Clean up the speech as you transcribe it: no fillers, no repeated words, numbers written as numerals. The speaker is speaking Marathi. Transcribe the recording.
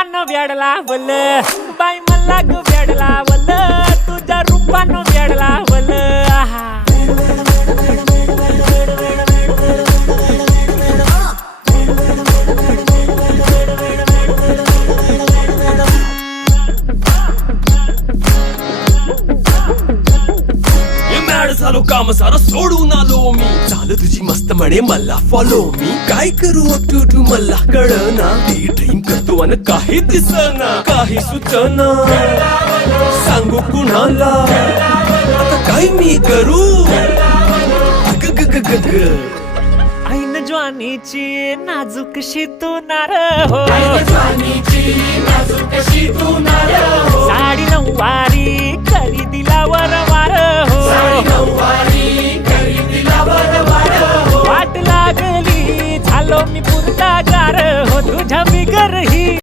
रूपानं वेड लावल बाई मला ग वेड लावल तुझ्या रूपानं वेड लावल आहा झालो काम सारा सोडून आलो मी झालं तुझी मस्त म्हणे मला फॉलो मी काय करू तू मला कळना ती ड्रीम करतो आणि काही दिसना काही सुचना सांगू कुणाला आता काय मी करू ऐन ज्वानीची नाजूकशी तू नार हो साडी नऊवारी करी दिला वरवार हो वाट लागली झालो मी पुरता गार हो तुझ्या बिगर ही